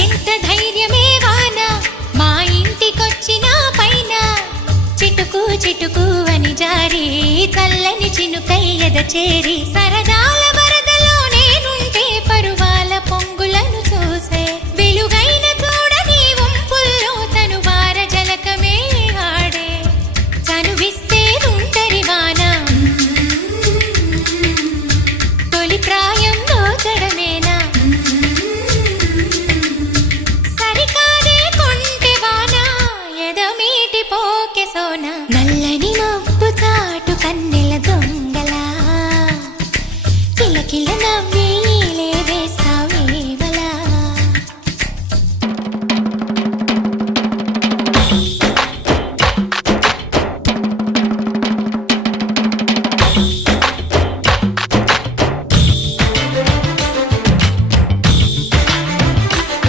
ఎంత ధైర్యమే వాన మా ఇంటికొచ్చిన పైన చిటుకు చిటుకు అని జారి చల్లని చినుకై ఎద చేరి సరదా